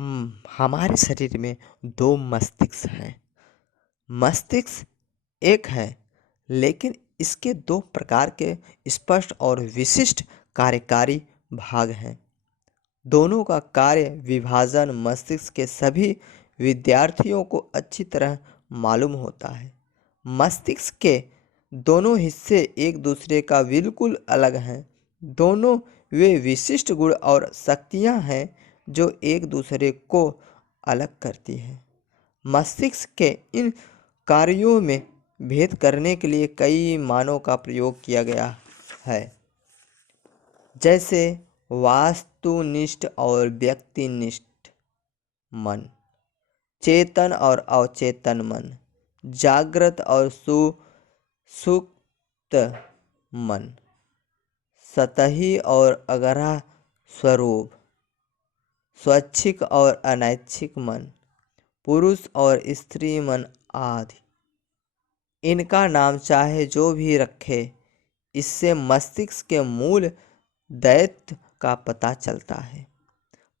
हमारे शरीर में दो मस्तिष्क हैं। मस्तिष्क एक है, लेकिन इसके दो प्रकार के स्पष्ट और विशिष्ट कार्यकारी भाग हैं। दोनों का कार्य विभाजन मस्तिष्क के सभी विद्यार्थियों को अच्छी तरह मालूम होता है। मस्तिष्क के दोनों हिस्से एक दूसरे का बिल्कुल अलग हैं। दोनों वे विशिष्ट गुण और शक्तियाँ हैं जो एक दूसरे को अलग करती हैं। मस्तिष्क के इन कार्यों में भेद करने के लिए कई मानों का प्रयोग किया गया है, जैसे वास्तुनिष्ठ और व्यक्तिनिष्ठ मन, चेतन और अवचेतन मन, जागृत और सुषुप्त मन, सतही और अगहरा स्वरूप, स्वैच्छिक और अनैच्छिक मन, पुरुष और स्त्री मन आदि। इनका नाम चाहे जो भी रखे, इससे मस्तिष्क के मूल दायित्व का पता चलता है।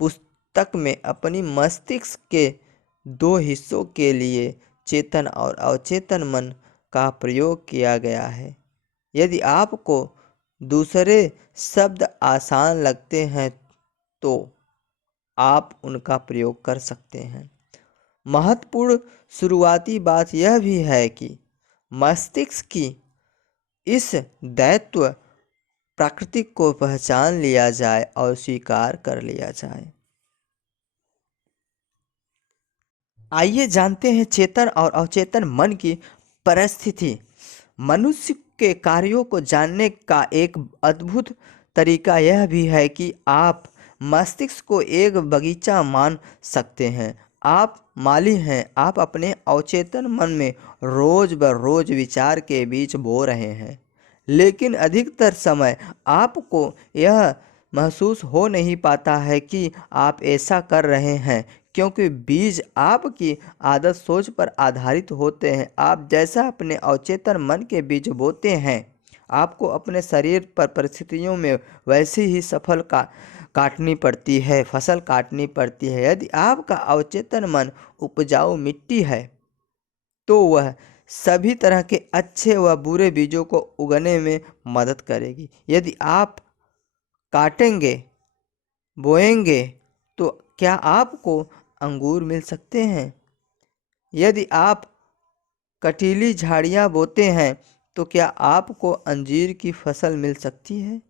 पुस्तक में अपनी मस्तिष्क के दो हिस्सों के लिए चेतन और अवचेतन मन का प्रयोग किया गया है। यदि आपको दूसरे शब्द आसान लगते हैं तो आप उनका प्रयोग कर सकते हैं। महत्वपूर्ण शुरुआती बात यह भी है कि मस्तिष्क की इस दायित्व प्रकृति को पहचान लिया जाए और स्वीकार कर लिया जाए। आइए जानते हैं चेतन और अवचेतन मन की परिस्थिति। मनुष्य के कार्यों को जानने का एक अद्भुत तरीका यह भी है कि आप मस्तिष्क को एक बगीचा मान सकते हैं। आप माली हैं, आप अपने अवचेतन मन में रोज ब रोज विचार के बीज बो रहे हैं, लेकिन अधिकतर समय आपको यह महसूस हो नहीं पाता है कि आप ऐसा कर रहे हैं, क्योंकि बीज आपकी आदत सोच पर आधारित होते हैं। आप जैसा अपने अवचेतन मन के बीज बोते हैं, आपको अपने शरीर पर परिस्थितियों में वैसी ही फसल काटनी पड़ती है। यदि आपका अवचेतन मन उपजाऊ मिट्टी है तो वह सभी तरह के अच्छे व बुरे बीजों को उगने में मदद करेगी। यदि आप काटेंगे, बोएंगे, तो क्या आपको अंगूर मिल सकते हैं? यदि आप कटीली झाड़ियाँ बोते हैं तो क्या आपको अंजीर की फसल मिल सकती है?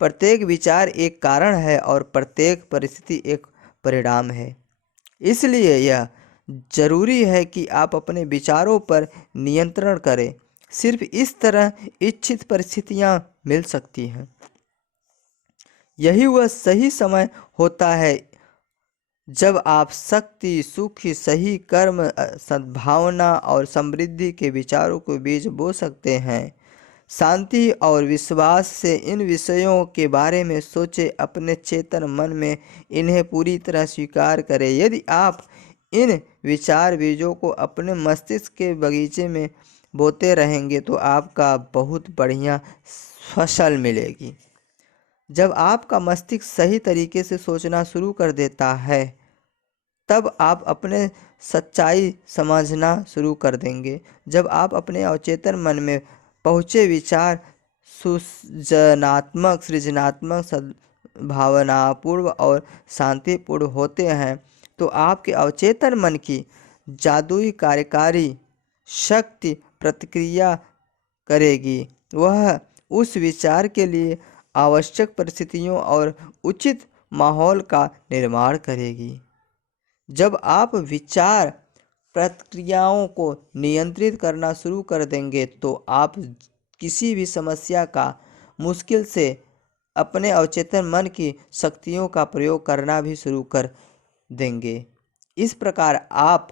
प्रत्येक विचार एक कारण है और प्रत्येक परिस्थिति एक परिणाम है। इसलिए यह जरूरी है कि आप अपने विचारों पर नियंत्रण करें। सिर्फ इस तरह इच्छित परिस्थितियाँ मिल सकती हैं। यही वह सही समय होता है जब आप शक्ति, सुख, सही कर्म, सद्भावना और समृद्धि के विचारों को बीज बो सकते हैं। शांति और विश्वास से इन विषयों के बारे में सोचें, अपने चेतन मन में इन्हें पूरी तरह स्वीकार करें। यदि आप इन विचार बीजों को अपने मस्तिष्क के बगीचे में बोते रहेंगे तो आपका बहुत बढ़िया फसल मिलेगी। जब आपका मस्तिष्क सही तरीके से सोचना शुरू कर देता है, तब आप अपने सच्चाई समझना शुरू कर देंगे। जब आप अपने अवचेतन मन में पहुँचे विचार सृजनात्मक, सद्भावनापूर्ण और शांतिपूर्ण होते हैं, तो आपके अवचेतन मन की जादुई कार्यकारी शक्ति प्रतिक्रिया करेगी। वह उस विचार के लिए आवश्यक परिस्थितियों और उचित माहौल का निर्माण करेगी। जब आप विचार प्रक्रियाओं को नियंत्रित करना शुरू कर देंगे तो आप किसी भी समस्या का मुश्किल से अपने अवचेतन मन की शक्तियों का प्रयोग करना भी शुरू कर देंगे। इस प्रकार आप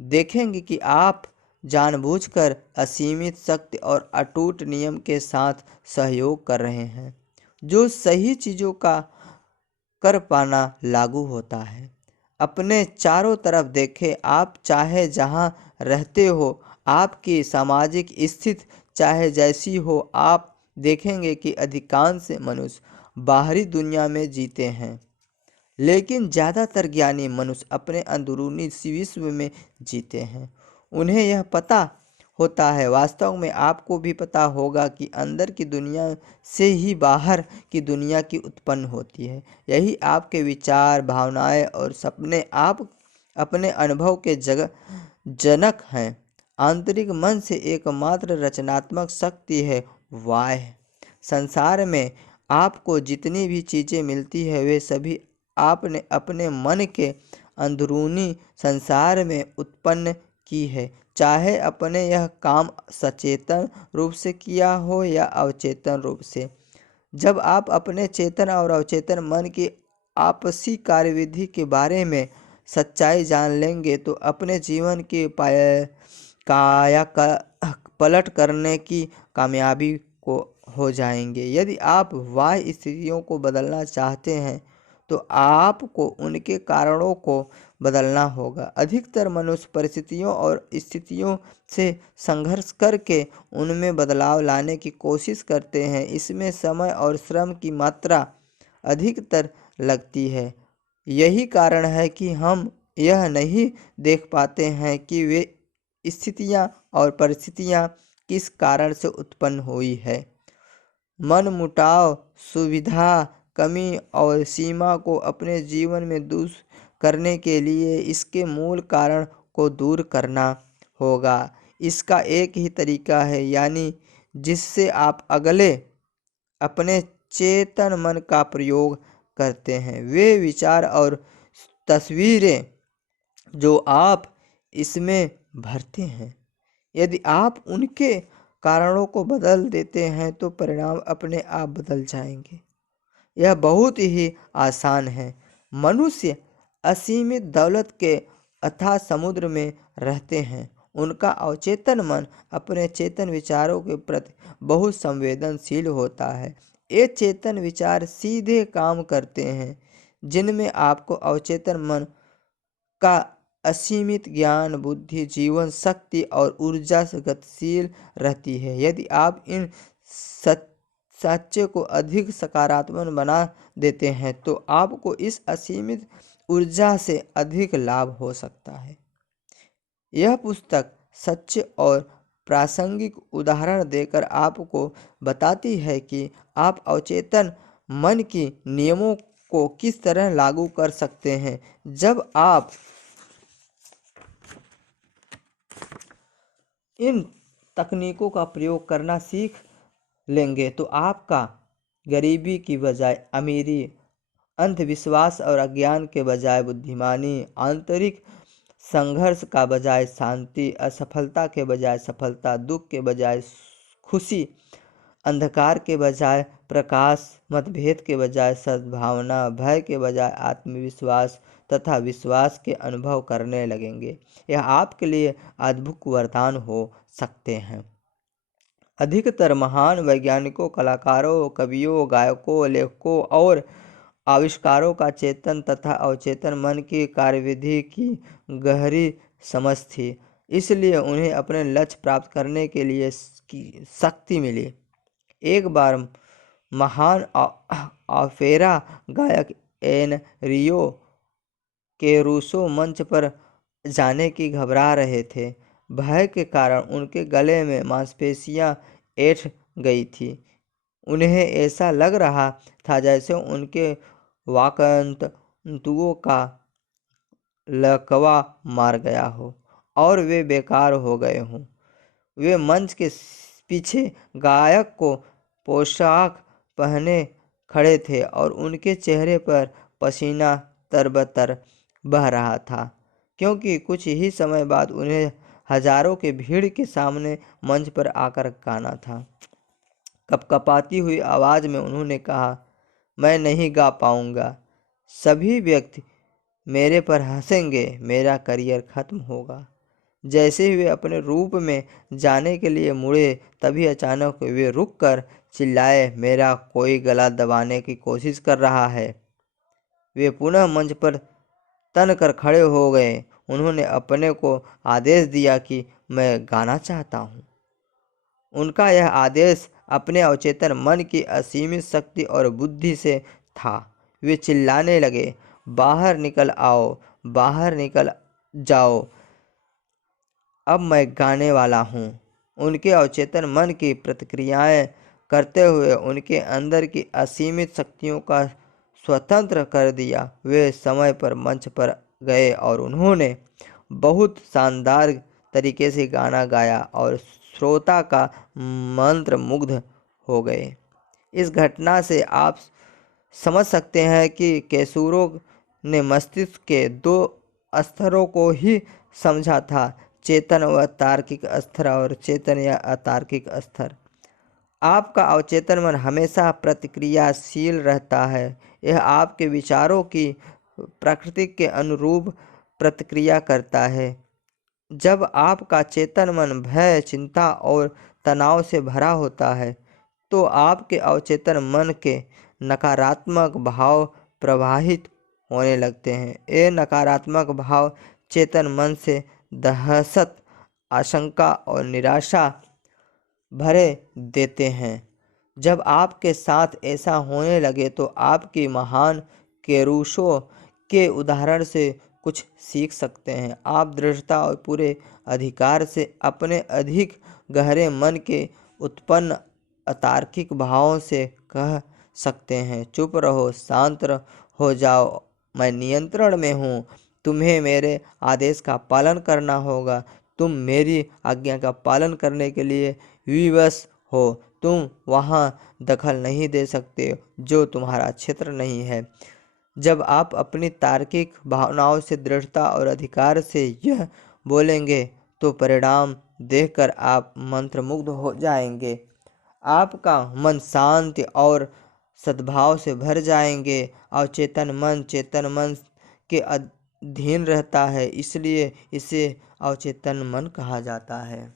देखेंगे कि आप जानबूझकर असीमित शक्ति और अटूट नियम के साथ सहयोग कर रहे हैं, जो सही चीज़ों का कर पाना लागू होता है। अपने चारों तरफ देखें, आप चाहे जहां रहते हो, आपकी सामाजिक स्थिति चाहे जैसी हो, आप देखेंगे कि अधिकांश मनुष्य बाहरी दुनिया में जीते हैं, लेकिन ज़्यादातर ज्ञानी मनुष्य अपने अंदरूनी विश्व में जीते हैं। उन्हें यह पता होता है, वास्तव में आपको भी पता होगा कि अंदर की दुनिया से ही बाहर की दुनिया की उत्पन्न होती है। यही आपके विचार, भावनाएं और सपने आप अपने अनुभव के जनक हैं। आंतरिक मन से एकमात्र रचनात्मक शक्ति है वाह। संसार में आपको जितनी भी चीज़ें मिलती है वे सभी आपने अपने मन के अंदरूनी संसार में उत्पन्न की है, चाहे अपने यह काम सचेतन रूप से किया हो या अवचेतन रूप से। जब आप अपने चेतन और अवचेतन मन की आपसी कार्यविधि के बारे में सच्चाई जान लेंगे तो अपने जीवन की काया पलट करने की कामयाबी को हो जाएंगे। यदि आप बाह्य स्थितियों को बदलना चाहते हैं तो आपको उनके कारणों को बदलना होगा। अधिकतर मनुष्य परिस्थितियों और स्थितियों से संघर्ष करके उनमें बदलाव लाने की कोशिश करते हैं। इसमें समय और श्रम की मात्रा अधिकतर लगती है। यही कारण है कि हम यह नहीं देख पाते हैं कि वे स्थितियाँ और परिस्थितियाँ किस कारण से उत्पन्न हुई है। मनमुटाव, सुविधा, कमी और सीमा को अपने जीवन में दूर करने के लिए इसके मूल कारण को दूर करना होगा। इसका एक ही तरीका है, यानी जिससे आप अगले अपने चेतन मन का प्रयोग करते हैं। वे विचार और तस्वीरें जो आप इसमें भरते हैं, यदि आप उनके कारणों को बदल देते हैं तो परिणाम अपने आप बदल जाएंगे। यह बहुत ही आसान है। मनुष्य असीमित दौलत के अथाह समुद्र में रहते हैं। उनका अवचेतन मन अपने चेतन विचारों के प्रति बहुत संवेदनशील होता है। ये चेतन विचार सीधे काम करते हैं जिनमें आपको अवचेतन मन का असीमित ज्ञान, बुद्धि, जीवन शक्ति और ऊर्जा से गतिशील रहती है। यदि आप इन सच्चे को अधिक सकारात्मक बना देते हैं तो आपको इस असीमित ऊर्जा से अधिक लाभ हो सकता है। यह पुस्तक सच्चे और प्रासंगिक उदाहरण देकर आपको बताती है कि आप अवचेतन मन की नियमों को किस तरह लागू कर सकते हैं। जब आप इन तकनीकों का प्रयोग करना सीख लेंगे तो आपका गरीबी की बजाय अमीरी, अंधविश्वास और अज्ञान के बजाय बुद्धिमानी, आंतरिक संघर्ष का बजाय शांति, असफलता के बजाय सफलता, दुख के बजाय खुशी, अंधकार के बजाय प्रकाश, मतभेद के बजाय सद्भावना, भय के बजाय आत्मविश्वास तथा विश्वास के अनुभव करने लगेंगे। यह आपके लिए अद्भुत वरदान हो सकते हैं। अधिकतर महान वैज्ञानिकों, कलाकारों, कवियों, गायकों, लेखकों और आविष्कारों का चेतन तथा अवचेतन मन की कार्यविधि की गहरी समझ थी, इसलिए उन्हें अपने लक्ष्य प्राप्त करने के लिए शक्ति मिली। एक बार महान ओपेरा गायक एनरियो कैरुसो मंच पर जाने की घबरा रहे थे। भय के कारण उनके गले में मांसपेशियां ऐंठ गई थी। उन्हें ऐसा लग रहा था जैसे उनके वाकतंतुओं का लकवा मार गया हो और वे बेकार हो गए हों। वे मंच के पीछे गायक को पोशाक पहने खड़े थे और उनके चेहरे पर पसीना तरबतर बह रहा था, क्योंकि कुछ ही समय बाद उन्हें हजारों की भीड़ के सामने मंच पर आकर गाना था। कपकपाती हुई आवाज़ में उन्होंने कहा, मैं नहीं गा पाऊंगा, सभी व्यक्ति मेरे पर हंसेंगे, मेरा करियर खत्म होगा। जैसे ही वे अपने रूप में जाने के लिए मुड़े तभी अचानक वे रुककर चिल्लाए, मेरा कोई गला दबाने की कोशिश कर रहा है। वे पुनः मंच पर तन कर खड़े हो गए। उन्होंने अपने को आदेश दिया कि मैं गाना चाहता हूँ। उनका यह आदेश अपने अवचेतन मन की असीमित शक्ति और बुद्धि से था। वे चिल्लाने लगे, बाहर निकल आओ, बाहर निकल जाओ, अब मैं गाने वाला हूँ। उनके अवचेतन मन की प्रतिक्रियाएं करते हुए उनके अंदर की असीमित शक्तियों का स्वतंत्र कर दिया। वे समय पर मंच पर गए और उन्होंने बहुत शानदार तरीके से गाना गाया और श्रोता का मंत्र मुग्ध हो गए। इस घटना से आप समझ सकते हैं कि कैसूरों ने मस्तिष्क के दो स्तरों को ही समझा था, चेतन व तार्किक स्तर और चेतन या अतार्किक स्तर। आपका अवचेतन मन हमेशा प्रतिक्रियाशील रहता है। यह आपके विचारों की प्रकृति के अनुरूप प्रतिक्रिया करता है। जब आपका चेतन मन भय, चिंता और तनाव से भरा होता है तो आपके अवचेतन मन के नकारात्मक भाव प्रवाहित होने लगते हैं। ये नकारात्मक भाव चेतन मन से दहशत, आशंका और निराशा भरे देते हैं। जब आपके साथ ऐसा होने लगे तो आपकी महान केरूशों के उदाहरण से कुछ सीख सकते हैं। आप दृढ़ता और पूरे अधिकार से अपने अधिक गहरे मन के उत्पन्न अतार्किक भावों से कह सकते हैं, चुप रहो, शांत हो जाओ, मैं नियंत्रण में हूँ। तुम्हें मेरे आदेश का पालन करना होगा। तुम मेरी आज्ञा का पालन करने के लिए विवश हो। तुम वहाँ दखल नहीं दे सकते जो तुम्हारा क्षेत्र नहीं है। जब आप अपनी तार्किक भावनाओं से दृढ़ता और अधिकार से यह बोलेंगे तो परिणाम देखकर आप मंत्रमुग्ध हो जाएंगे। आपका मन शांति और सद्भाव से भर जाएंगे। अवचेतन मन चेतन मन के अधीन रहता है, इसलिए इसे अवचेतन मन कहा जाता है।